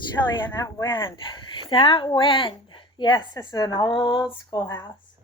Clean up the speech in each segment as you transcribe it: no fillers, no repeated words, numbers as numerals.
chilly, and that wind. That wind. Yes, this is an old schoolhouse.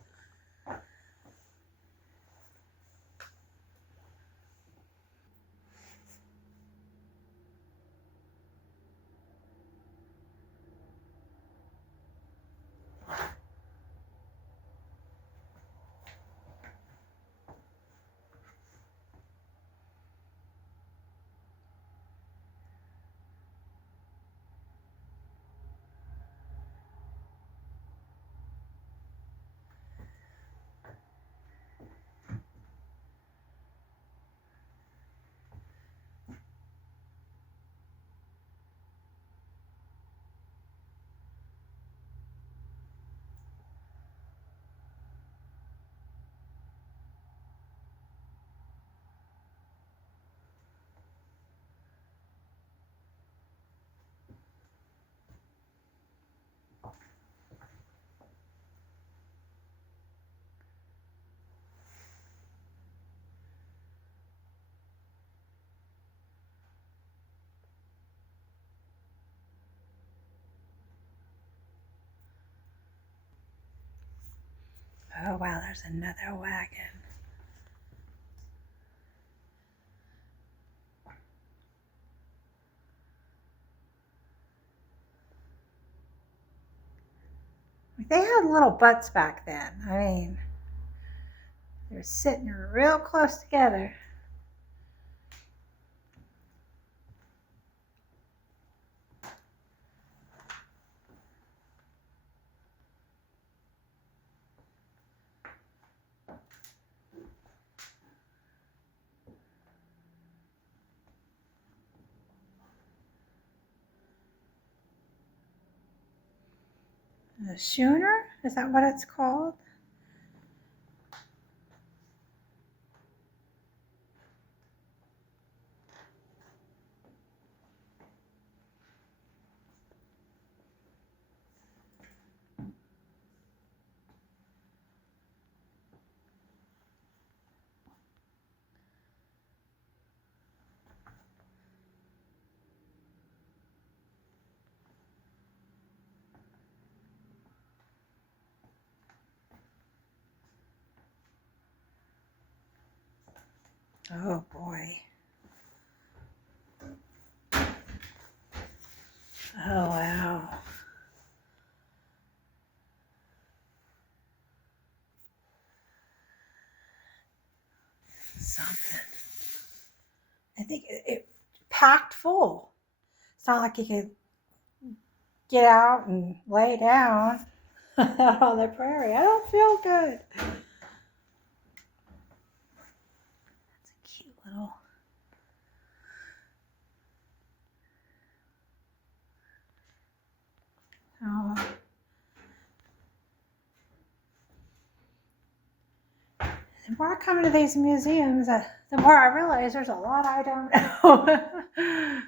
Oh wow, there's another wagon. They had little butts back then. I mean, they were sitting real close together. The schooner? Is that what it's called? Oh boy. Oh wow. Something. I think it packed full. It's not like you could get out and lay down out on the prairie. I don't feel good. That's a cute little. Oh. The more I come to these museums, the more I realize there's a lot I don't know.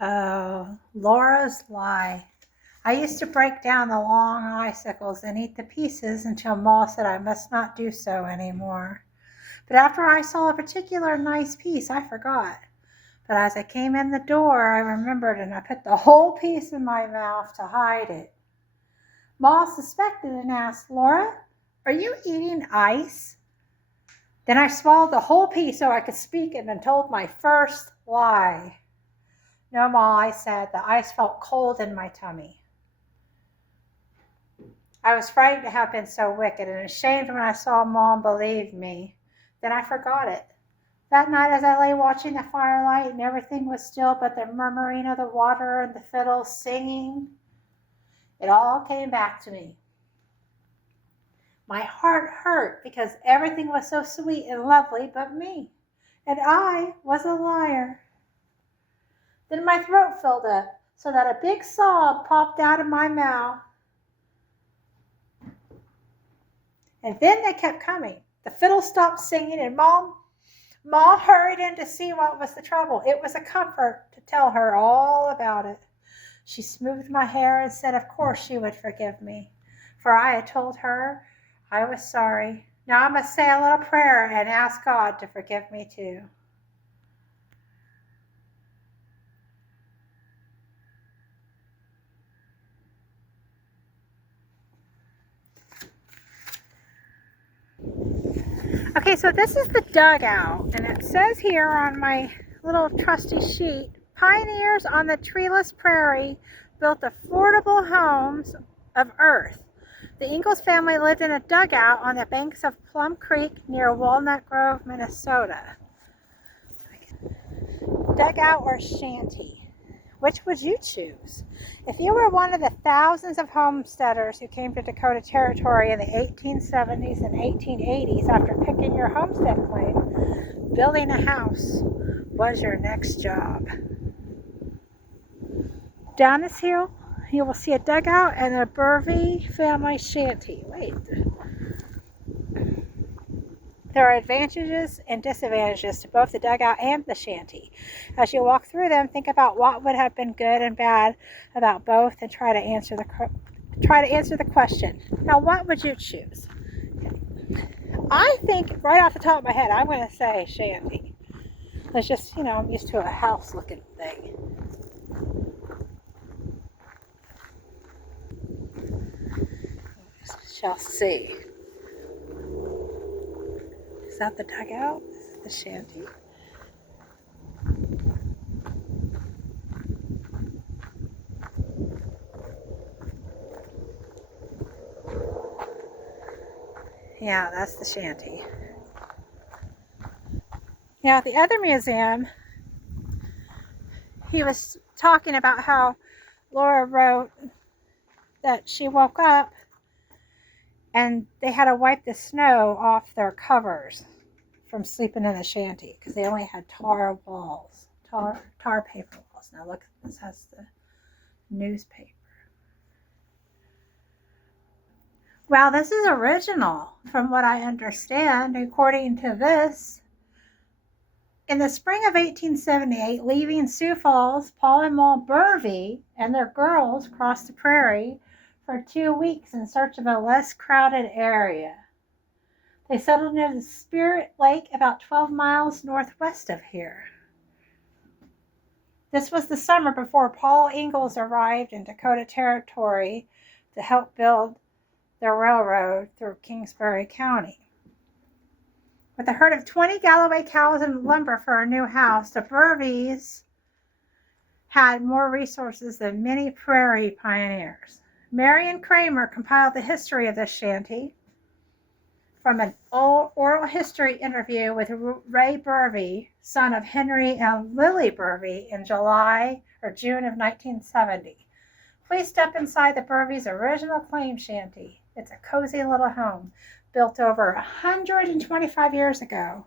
Oh, Laura's lie. I used to break down the long icicles and eat the pieces until Ma said I must not do so anymore. But after I saw a particular nice piece, I forgot. But as I came in the door, I remembered and I put the whole piece in my mouth to hide it. Ma suspected and asked, Laura, are you eating ice? Then I swallowed the whole piece so I could speak it and told my first lie. No, Ma, I said, the ice felt cold in my tummy. I was frightened to have been so wicked and ashamed when I saw Mom believe me. Then I forgot it. That night as I lay watching the firelight and everything was still but the murmuring of the water and the fiddles singing, it all came back to me. My heart hurt because everything was so sweet and lovely but me, and I was a liar. Then my throat filled up so that a big sob popped out of my mouth. And then they kept coming. The fiddle stopped singing, and Mom hurried in to see what was the trouble. It was a comfort to tell her all about it. She smoothed my hair and said of course she would forgive me, for I had told her I was sorry. Now I must say a little prayer and ask God to forgive me too. Okay, so this is the dugout, and it says here on my little trusty sheet, pioneers on the treeless prairie built affordable homes of earth. The Ingalls family lived in a dugout on the banks of Plum Creek near Walnut Grove, Minnesota. Dugout or shanty? Which would you choose? If you were one of the thousands of homesteaders who came to Dakota Territory in the 1870s and 1880s after picking your homestead claim, building a house was your next job. Down this hill, you will see a dugout and a Burvey family shanty. Wait. There are advantages and disadvantages to both the dugout and the shanty. As you walk through them, think about what would have been good and bad about both and try to answer the question. Now, what would you choose? I think right off the top of my head, I'm going to say shanty. It's just, I'm used to a house-looking thing. Shall see. Is that the dugout? Is it the shanty? Yeah, that's the shanty. Now, at the other museum, he was talking about how Laura wrote that she woke up and they had to wipe the snow off their covers from sleeping in the shanty because they only had tar walls, tar paper walls. Now look, this has the newspaper. Well, this is original from what I understand, according to this. In the spring of 1878, leaving Sioux Falls, Paul and Maud Burvey and their girls crossed the prairie for 2 weeks in search of a less crowded area. They settled near the Spirit Lake about 12 miles northwest of here. This was the summer before Paul Ingalls arrived in Dakota Territory to help build the railroad through Kingsbury County. With a herd of 20 Galloway cows and lumber for a new house, the Burveys had more resources than many prairie pioneers. Marion Kramer compiled the history of this shanty from an oral history interview with Ray Burvey, son of Henry and Lily Burvey, in June of 1970. Please step inside the Burveys' original claim shanty. It's a cozy little home built over 125 years ago.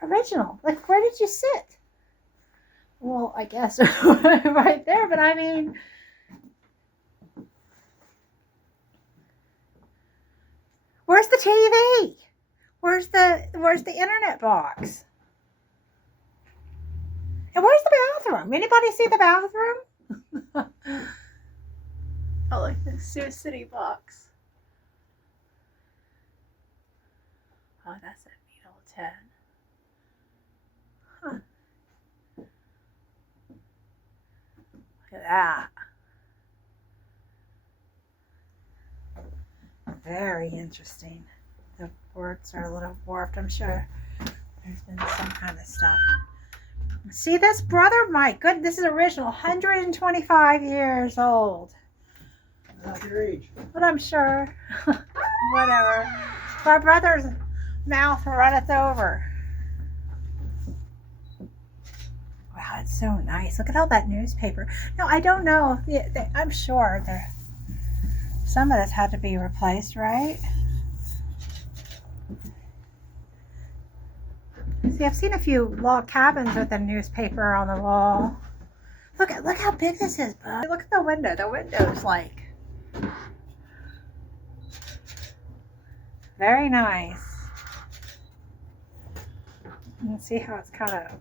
Original. Like, where did you sit? Well, I guess right there, but I mean, where's the TV? Where's the internet box? And where's the bathroom? Anybody see the bathroom? Oh, look, the Sioux City box. Oh, that's a neat old tin. Huh. Look at that. Very interesting. The words are a little warped. I'm sure there's been some kind of stuff. See this, brother? My goodness, this is original. 125 years old. Not your age. But I'm sure. Whatever. My brother's mouth runneth over. Wow, it's so nice. Look at all that newspaper. No, I don't know. I'm sure some of this had to be replaced, right? See, I've seen a few log cabins with a newspaper on the wall. Look how big this is, bud. Look at the window. The window's like Very nice. You can see how it's kind of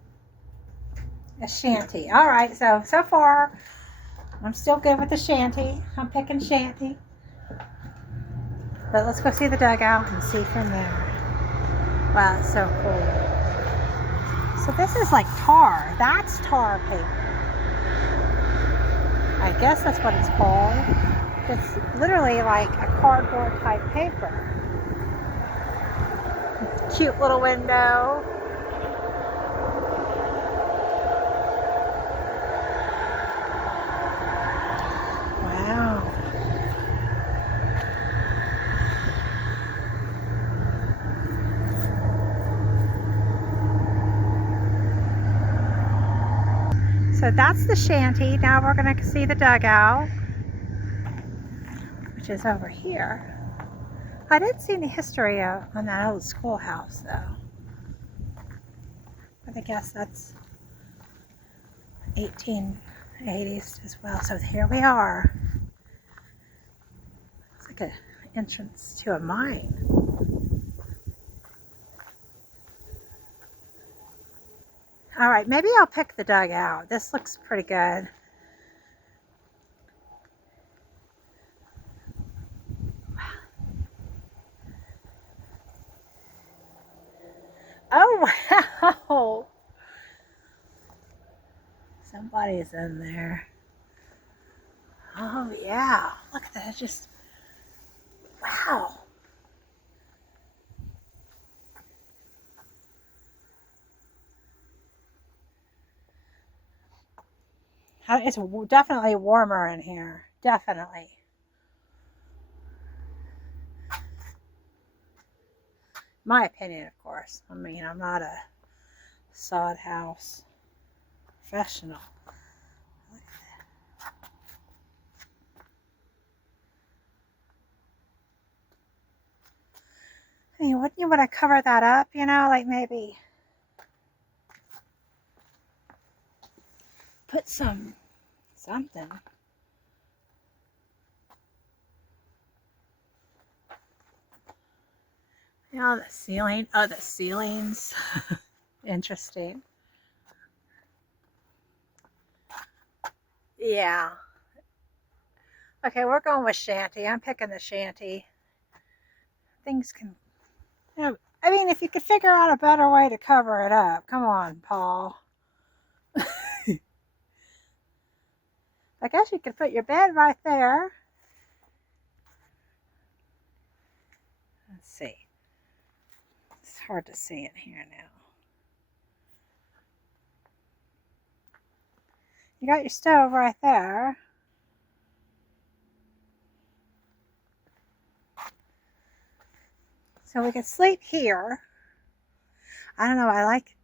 a shanty. All right, so far, I'm still good with the shanty. I'm picking shanty. But let's go see the dugout and see from there. Wow, it's so cool. So this is like tar. That's tar paper. I guess that's what it's called. It's literally like a cardboard type paper. Cute little window. Wow. So that's the shanty. Now we're going to see the dugout, which is over here. I didn't see any history on that old schoolhouse though. But I guess that's 1880s as well. So here we are. It's like an entrance to a mine. All right, maybe I'll pick the dugout. This looks pretty good. Oh, wow. Somebody's in there. Oh, yeah. Look at that. Just, wow. It's definitely warmer in here. Definitely. My opinion, of course. I mean, I'm not a sod house professional. Look at that. I mean, wouldn't you want to cover that up, you know, like maybe put something. You know, the ceiling. Oh, the ceilings. Interesting. Yeah. Okay, we're going with shanty. I'm picking the shanty. Things can, you know, I mean, if you could figure out a better way to cover it up. Come on, Paul. I guess you could put your bed right there. Let's see. It's hard to see in here now. You got your stove right there. So we could sleep here. I don't know. I like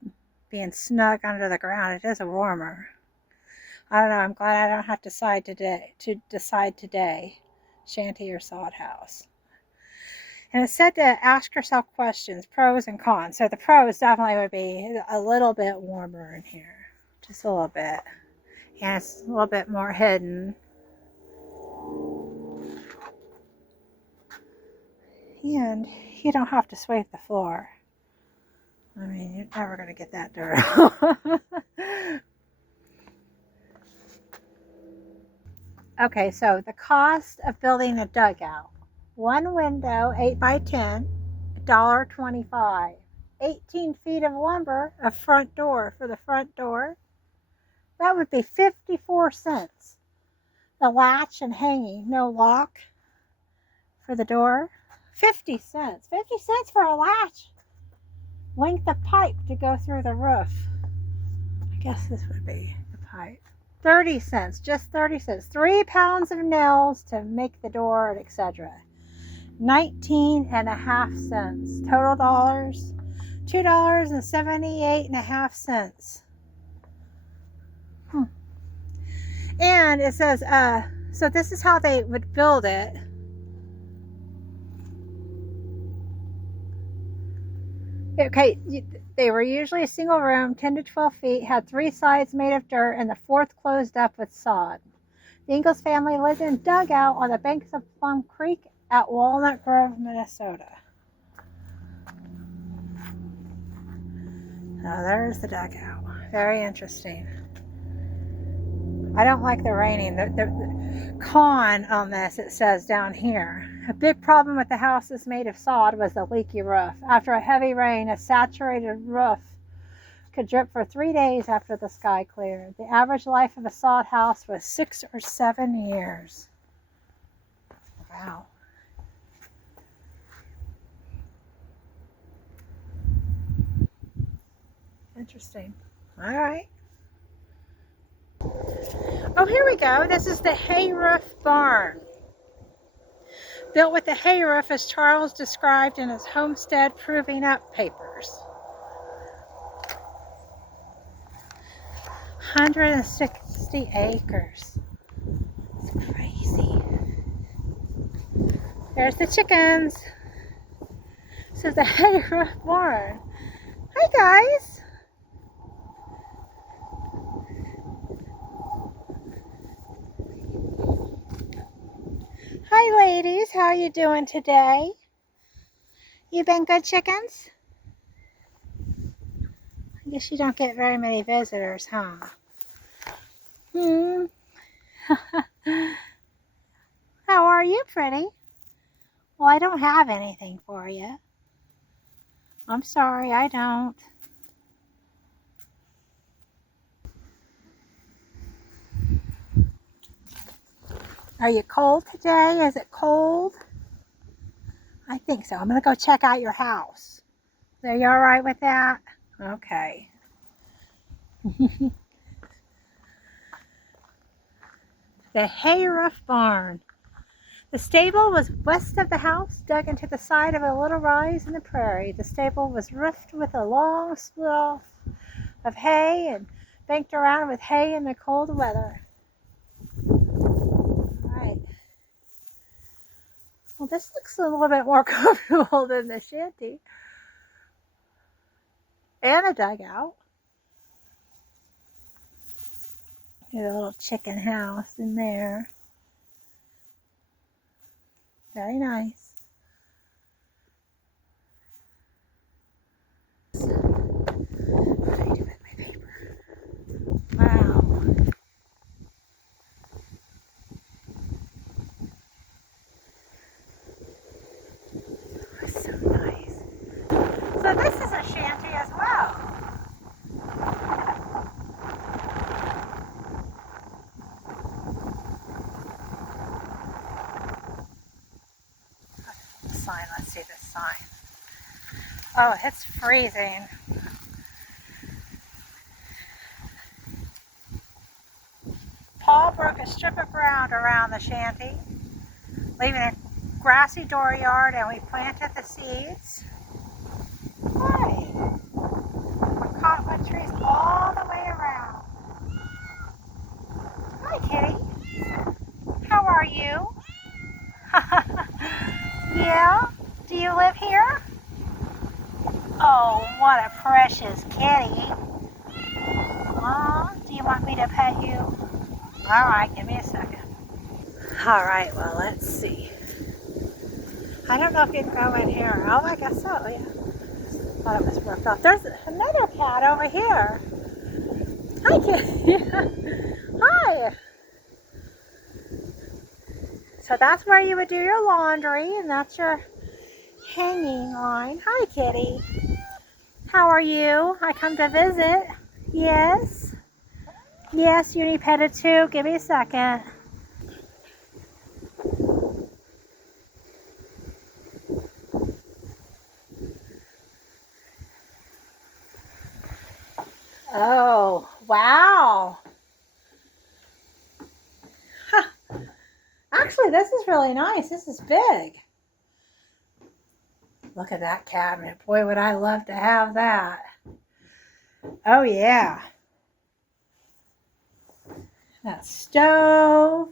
being snug under the ground. It is warmer. I don't know. I'm glad I don't have to decide today, shanty or sod house. And it's said to ask yourself questions, pros and cons. So the pros definitely would be a little bit warmer in here, just a little bit, and it's a little bit more hidden. And you don't have to sweep the floor. I mean, you're never going to get that dirty. Okay, so the cost of building a dugout. One window, 8 by 10, $1.25. 18 feet of lumber, a front door for the front door. That would be 54 cents. The latch and hanging, no lock for the door. 50 cents. 50 cents for a latch. Length of pipe to go through the roof. I guess this would be the pipe. 30 cents, just 30 cents. 3 pounds of nails to make the door, etc. 19.5 cents. Total dollars, $2.78.5. And it says, so this is how they would build it. Okay, they were usually a single room, 10 to 12 feet, had 3 sides made of dirt, and the 4th closed up with sod. The Ingalls family lived in a dugout on the banks of Plum Creek at Walnut Grove, Minnesota. Oh, there's the dugout. Very interesting. I don't like the raining. The con on this, it says down here. A big problem with the house is made of sod was the leaky roof. After a heavy rain, a saturated roof could drip for 3 days after the sky cleared. The average life of a sod house was 6 or 7 years. Wow. Interesting. All right. Oh, here we go. This is the hay roof barn. Built with a hay roof as Charles described in his Homestead Proving Up papers. 160 acres. It's crazy. There's the chickens. This is the hay roof barn. Hi, guys. Hi, ladies. How are you doing today? You been good, chickens? I guess you don't get very many visitors, huh? How are you, pretty? Well, I don't have anything for you. I'm sorry, I don't. Are you cold today? Is it cold? I think so. I'm going to go check out your house. Are you all right with that? Okay. The hay roof barn. The stable was west of the house, dug into the side of a little rise in the prairie. The stable was roofed with a long swath of hay and banked around with hay in the cold weather. All right. Well, this looks a little bit more comfortable than the shanty. And a dugout. There's a little chicken house in there. Very nice. What do I do with my paper? Wow. That's so nice. So this is a shanty as well. Sign. Let's see this sign. Oh, it's freezing. Paul broke a strip of ground around the shanty, leaving a grassy dooryard, and we planted the seeds. Hi. With cottonwood trees all the way around. Hi, kitty. How are you? Yeah? Do you live here? Oh, what a precious kitty. Do you want me to pet you? All right, give me a second. All right, well, let's see. I don't know if you can go in here. Oh, I guess so, yeah. Thought it was roped off. There's another cat over here. Hi, kitty. Hi. So that's where you would do your laundry, and that's your hanging line. Hi, kitty. How are you? I come to visit. Yes. Yes, you need petted too. Give me a second. Oh, wow. Huh. Actually, this is really nice. This is big. Look at that cabinet. Boy, would I love to have that. Oh, yeah. That stove.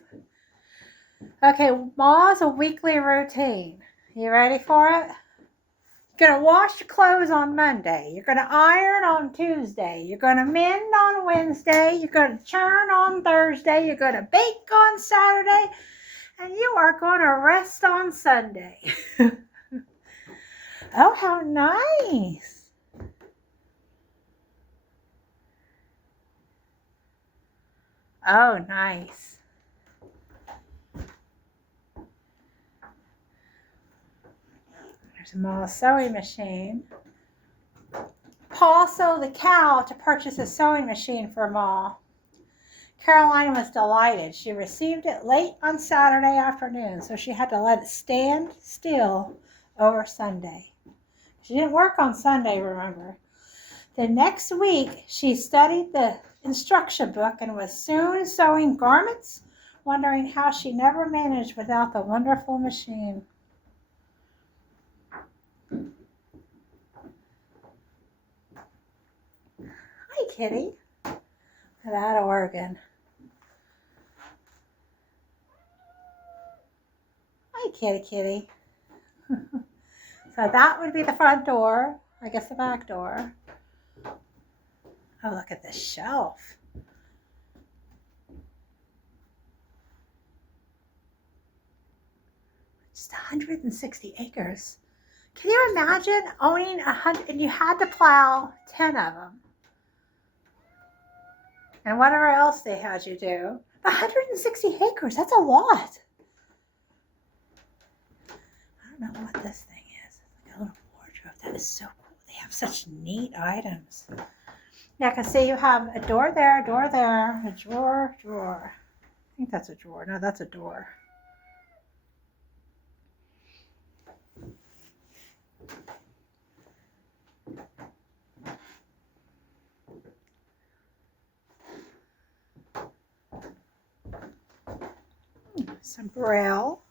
Okay, Ma's a weekly routine. You ready for it? You're going to wash your clothes on Monday. You're going to iron on Tuesday. You're going to mend on Wednesday. You're going to churn on Thursday. You're going to bake on Saturday. And you are going to rest on Sunday. Oh, how nice. Oh, nice. There's a small sewing machine. Paul sold the cow to purchase a sewing machine for Ma. Caroline was delighted. She received it late on Saturday afternoon, so she had to let it stand still over Sunday. She didn't work on Sunday, remember. The next week, she studied the instruction book and was soon sewing garments, wondering how she never managed without the wonderful machine. Hi, kitty. Look at that organ. Hi, kitty, kitty. So that would be the front door. I guess the back door. Oh, look at this shelf. Just 160 acres. Can you imagine owning 100, and you had to plow 10 of them? And whatever else they had you do. 160 acres, that's a lot. I don't know what this thing is. It's like a little wardrobe. That is so cool. They have such neat items. Yeah, I can see you have a door there, a drawer, drawer. I think that's a drawer. No, that's a door. Some braille.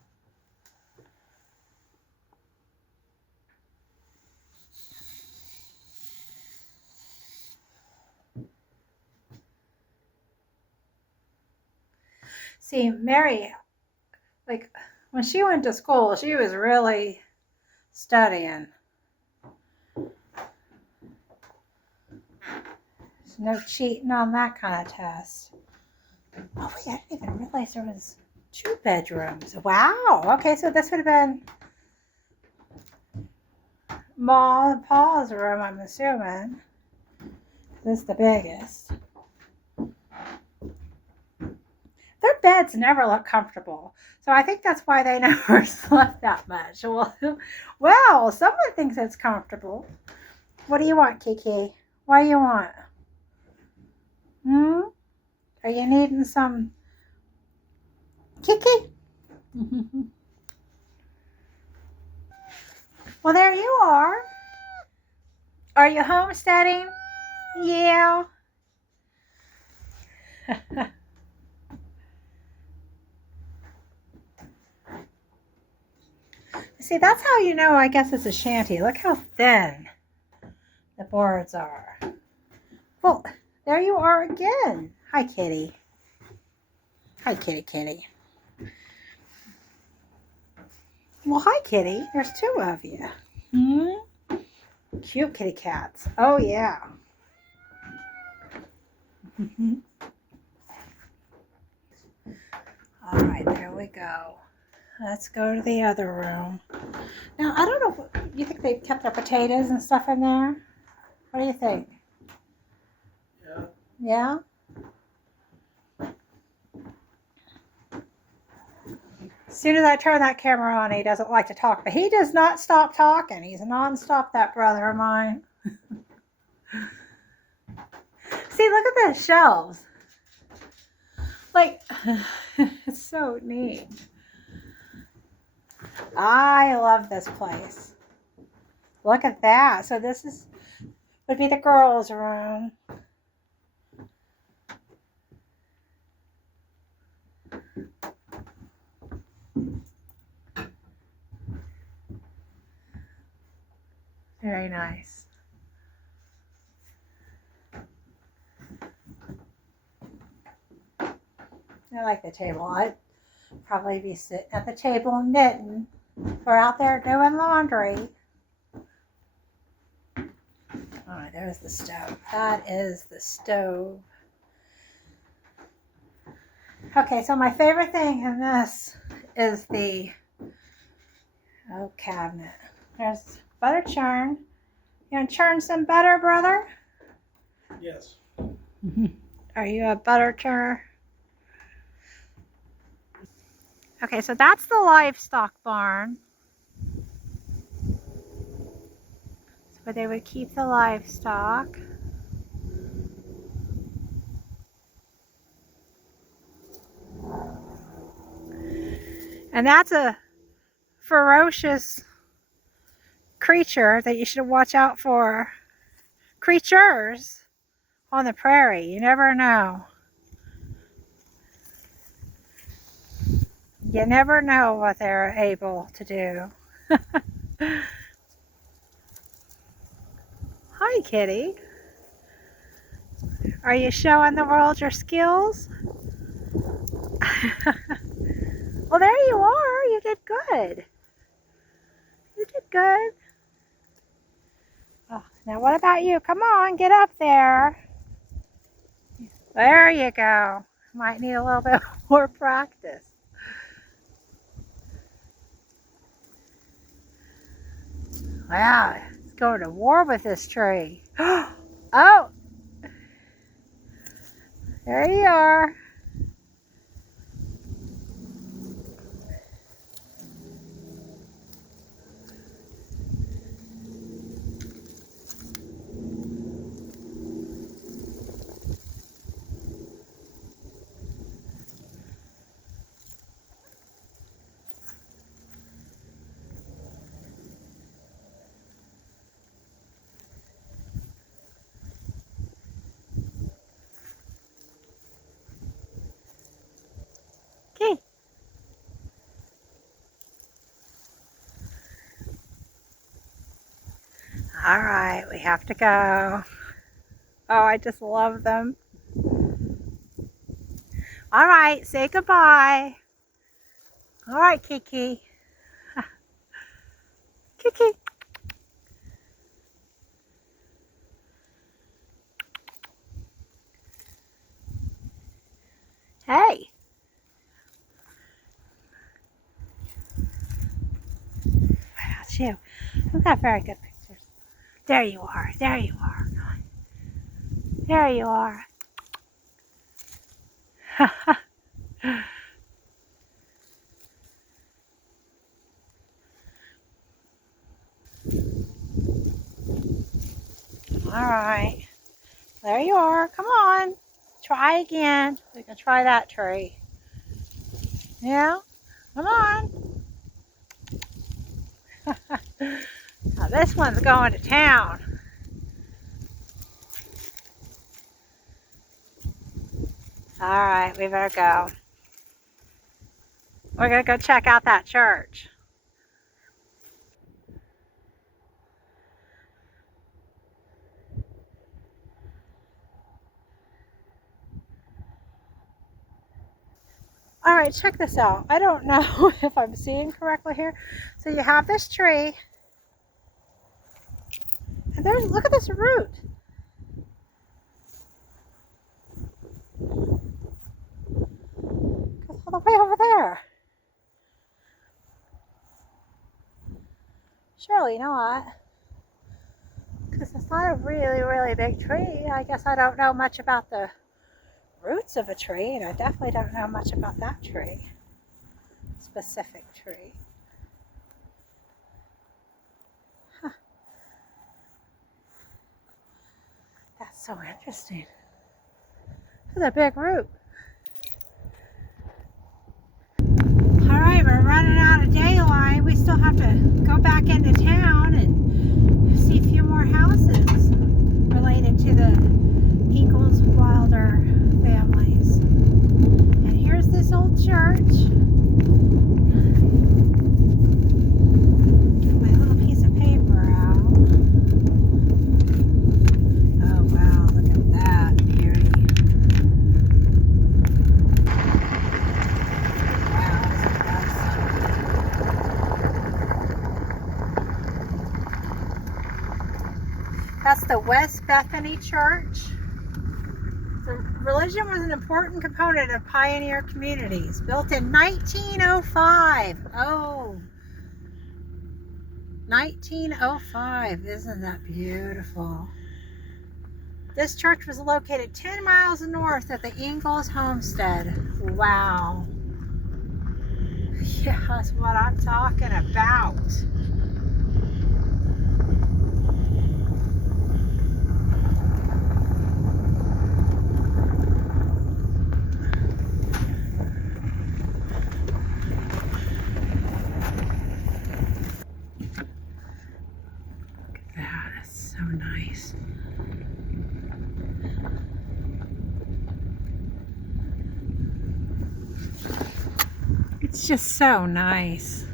See, Mary, like when she went to school, she was really studying. There's no cheating on that kind of test. Oh wait, I didn't even realize there was 2 bedrooms. Wow. Okay, so this would have been Ma and Paul's room, I'm assuming. This is the biggest. Their beds never look comfortable. So I think that's why they never slept that much. Well, someone thinks it's comfortable. What do you want, Kiki? What do you want? Are you needing some Kiki? Well, there you are. Are you homesteading? Yeah. See, that's how you know, I guess it's a shanty. Look how thin the boards are. Well, there you are again. Hi, kitty. Hi, kitty, kitty. Well, hi, kitty. There's 2 of you. Cute kitty cats. Oh, yeah. All right, there we go. Let's go to the other room. Now, I don't know, you think they kept their potatoes and stuff in there? What do you think? Yeah. Yeah? As soon as I turn that camera on, he doesn't like to talk, but he does not stop talking. He's nonstop, that brother of mine. See, look at the shelves. Like, it's so neat. I love this place. Look at that. So this would be the girls' room. Very nice. I like the table. I'd probably be sitting at the table knitting or out there doing laundry. All right, there's the stove. That is the stove. Okay, so my favorite thing in this is the cabinet. There's butter churn. You want to churn some butter, brother? Yes. Are you a butter churner? Okay, so that's the livestock barn. So where they would keep the livestock. And that's a ferocious creature that you should watch out for. Creatures on the prairie. You never know. You never know what they're able to do. Hi, kitty. Are you showing the world your skills? Well, there you are. You did good. You did good. Oh, now what about you? Come on, get up there. There you go. Might need a little bit more practice. Wow, it's going to war with this tree. Oh, there you are. Okay. All right, we have to go. Oh, I just love them. All right, say goodbye. All right, Kiki. Kiki. Hey. That's you. I've got very good pictures. There you are. There you are. There you are. All right. There you are. Come on. Try again. We can try that tree. Yeah? Come on. Now this one's going to town. All right, we better go. We're going to go check out that church. All right, check this out. I don't know if I'm seeing correctly here. So you have this tree. And there's, look at this root. Goes all the way over there. Surely not. Because it's not a really, really big tree. I guess I don't know much about the roots of a tree, and I definitely don't know much about that tree. Specific tree. Huh. That's so interesting. That's a big root. Alright, we're running out of daylight. We still have to go back into town and see a few more houses related to the Ingalls Wilder families. And here's this old church. Get my little piece of paper out. Oh wow, look at that beauty. That's the West Bethany Church. The religion was an important component of pioneer communities. Built in 1905. Oh, 1905. Isn't that beautiful? This church was located 10 miles north of the Ingalls Homestead. Wow. Yeah, that's what I'm talking about. That is so nice. It's just so nice.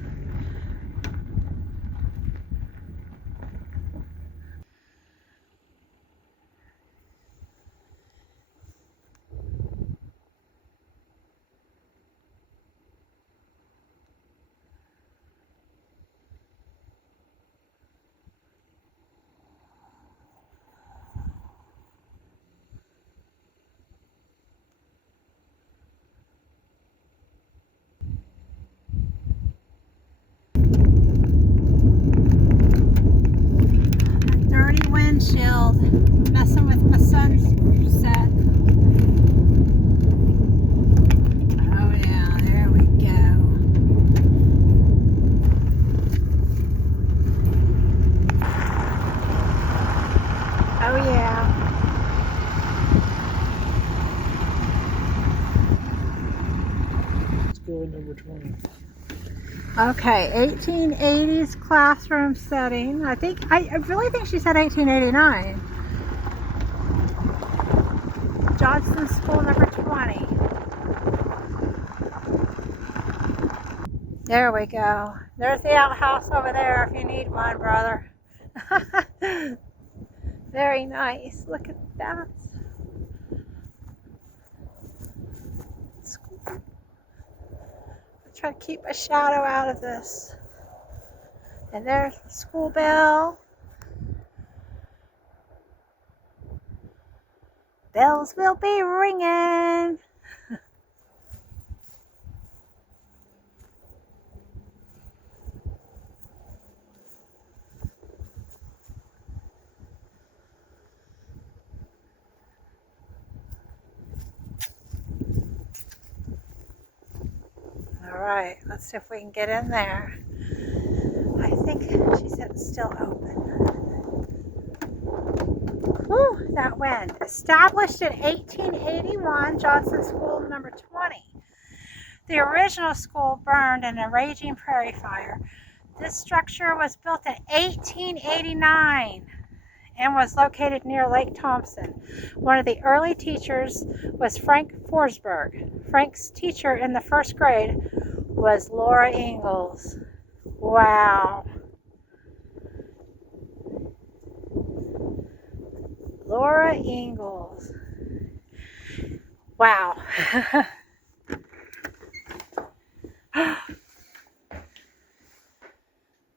Dirty windshield, messing with my sunset. Oh yeah, there we go. Oh yeah. School number 20. Okay, 1880s classroom setting. I really think she said 1889. Johnson School number 20. There we go. There's the outhouse over there if you need one, brother. Very nice. Look at that. Try to keep a shadow out of this. And there's the school bell. Bells will be ringing. All right, let's see if we can get in there. I think she said it's still open. Whew, that wind. Established in 1881, Johnson School number 20. The original school burned in a raging prairie fire. This structure was built in 1889 and was located near Lake Thompson. One of the early teachers was Frank Forsberg. Frank's teacher in the first grade was Laura Ingalls. Wow. Laura Ingalls. Wow.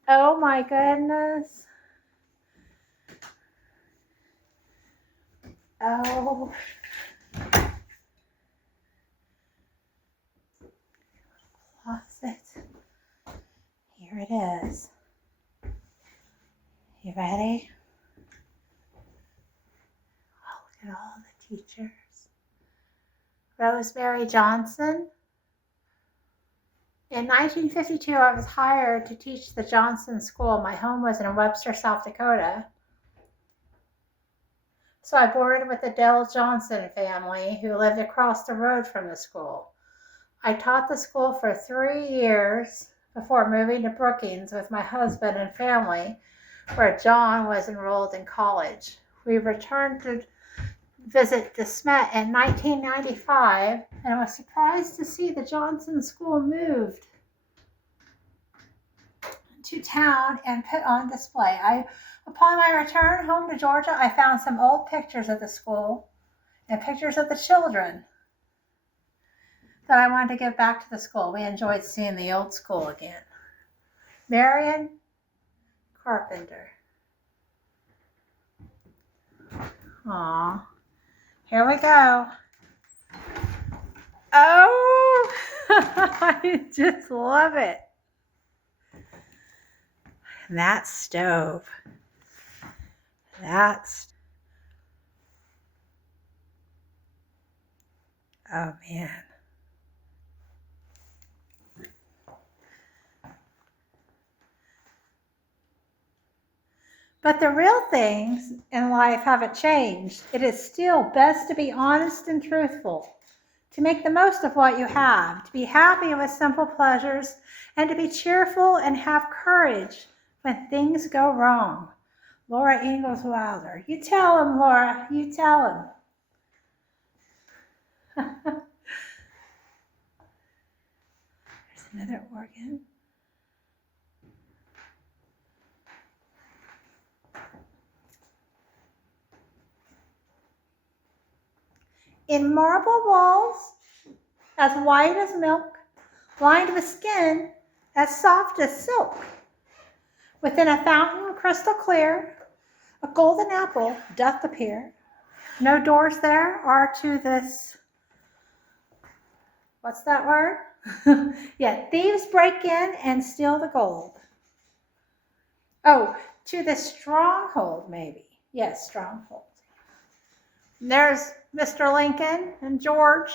Oh my goodness. Oh. Closet. Here it is. You ready? Oh, look at all the teachers. Rosemary Johnson. In 1952, I was hired to teach the Johnson School. My home was in Webster, South Dakota. So I boarded with the Dell Johnson family who lived across the road from the school. I taught the school for 3 years before moving to Brookings with my husband and family, where John was enrolled in college. We returned to visit the Smet in 1995 and was surprised to see the Johnson School moved to town and put on display. Upon my return home to Georgia, I found some old pictures of the school and pictures of the children that I wanted to give back to the school. We enjoyed seeing the old school again. Marion Carpenter. Aw. Here we go. Oh, I just love it. And that stove. Oh man. But the real things in life haven't changed. It is still best to be honest and truthful, to make the most of what you have, to be happy with simple pleasures, and to be cheerful and have courage when things go wrong. Laura Ingalls Wilder. You tell him, Laura. You tell him. There's another organ. In marble walls, as white as milk, lined with skin as soft as silk. Within a fountain crystal clear, a golden apple doth appear. No doors there are to this, what's that word? Yet thieves break in and steal the gold. Oh, to the stronghold, maybe. Yes, stronghold. And there's Mr. Lincoln and George.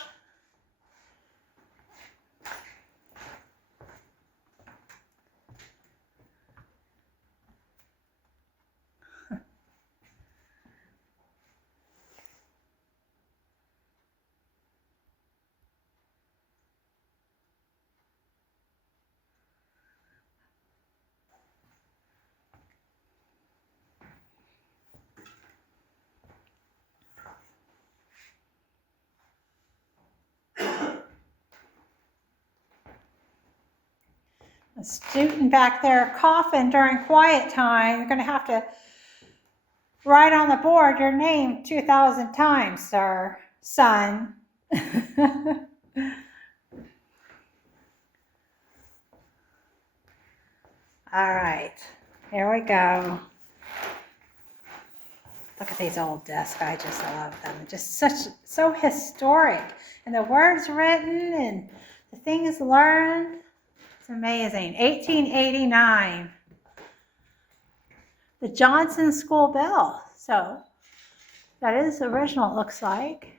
A student back there coughing during quiet time. You're going to have to write on the board your name 2,000 times, sir, son. All right, here we go. Look at these old desks. I just love them. Just so historic. And the words written and the things learned. It's amazing. 1889. The Johnson School Bell. So that is original, it looks like.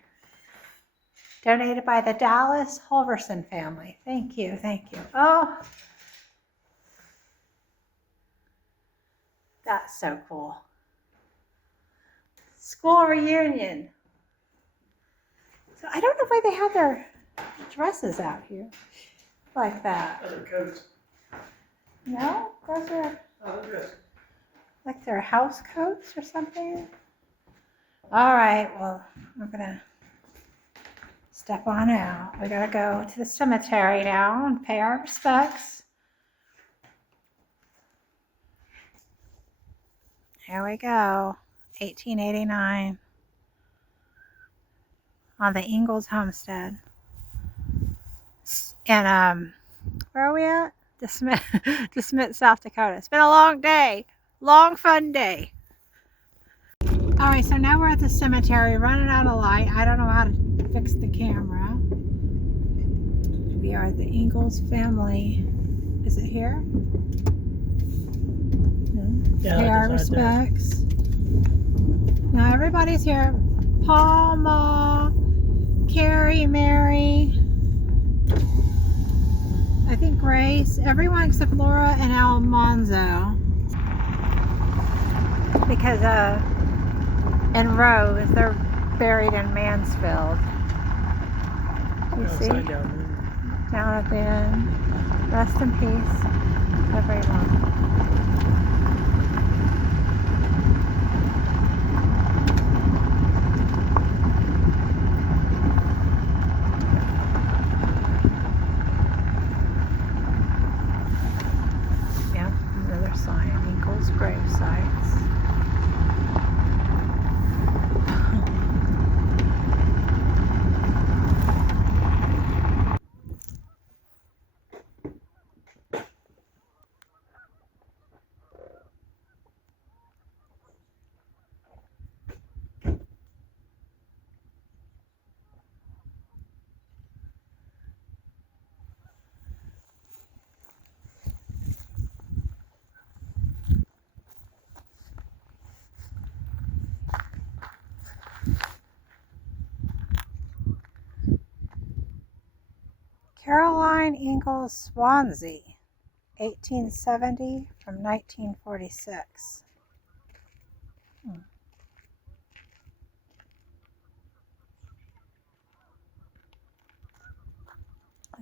Donated by the Dallas Halverson family. Thank you, thank you. Oh, that's so cool. School reunion. So I don't know why they have their dresses out here like that. Other coats. No, those are Oh, yes. like their house coats or something. All right, well, I'm gonna step on out. We gotta go to the cemetery now and pay our respects. Here we go, 1889 on the Ingalls Homestead. And where are we at? Smet, South Dakota. It's been a long day, long fun day. All right, so now we're at the cemetery, running out of light. I don't know how to fix the camera. We are the Ingalls family. Is it here? No. Yeah, Pay our it's right respects. Now everybody's here. Palma, Carrie, Mary, I think Grace, everyone except Laura and Almanzo. Because and Rose, they're buried in Mansfield. You see? Down at the end. Rest in peace, everyone. Yeah, another sign, Ingalls grave sites. Caroline Ingalls Swansea, 1870 from 1946.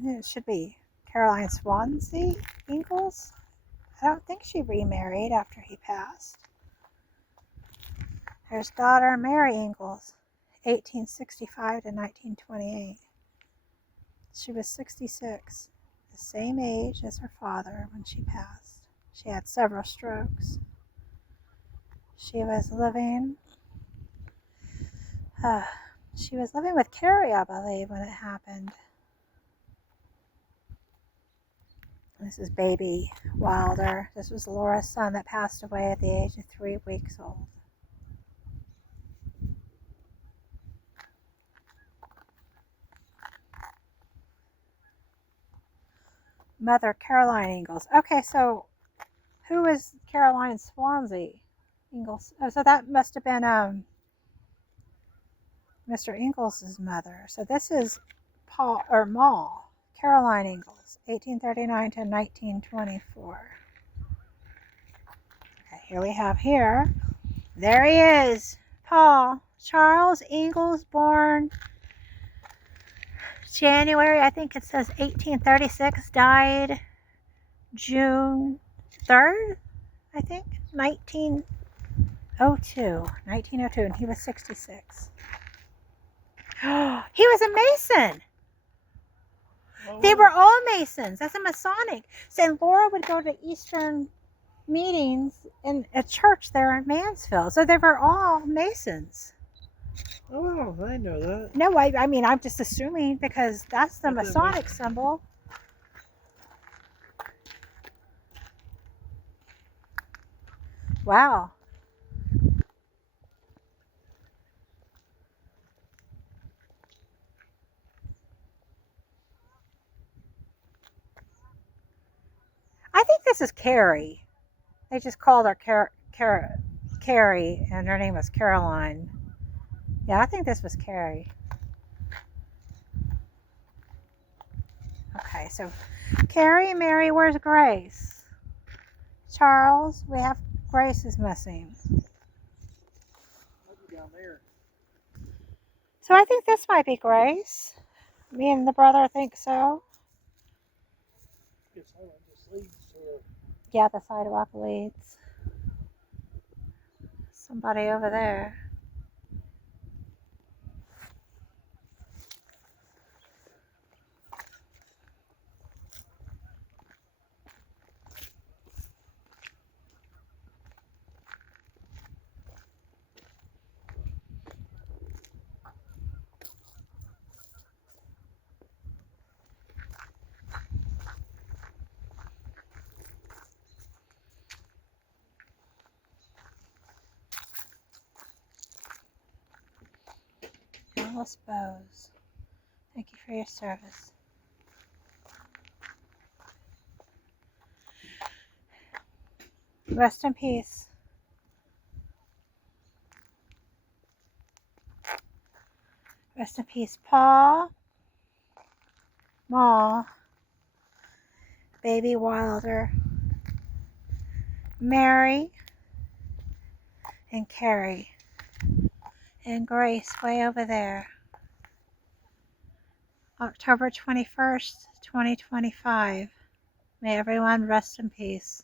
It should be Caroline Swansea Ingalls. I don't think she remarried after he passed. There's daughter Mary Ingalls, 1865 to 1928. She was 66, the same age as her father when she passed. She had several strokes. She was living with Carrie, I believe, when it happened. This is baby Wilder. This was Laura's son that passed away at the age of 3 weeks old. Mother Caroline Ingalls. Okay, so who is Caroline Swansea Ingalls? Oh, so that must have been Mr. Ingalls' mother. So this is Ma Caroline Ingalls, 1839 to 1924. Okay, here we have here. There he is, Paul Charles Ingalls, born January, I think it says 1836, died June 3rd, I think, 1902, and he was 66. He was a Mason. They were all Masons. That's a Masonic. So Laura would go to Eastern meetings in a church there in Mansfield. So they were all Masons. Oh, I know that. No, I mean, I'm just assuming because that's the Masonic symbol. Wow. I think this is Carrie. They just called her Carrie, and her name was Caroline. Yeah, I think this was Carrie. Okay, so Carrie, Mary, where's Grace? Charles, we have Grace is missing. Down there. So I think this might be Grace. Me and the brother think so. Yeah, the sidewalk leads. Somebody over there. Alice Bowes, thank you for your service. Rest in peace. Rest in peace, Paul, Ma, baby Wilder, Mary, and Carrie, and Grace way over there. October 21st, 2025. May everyone rest in peace.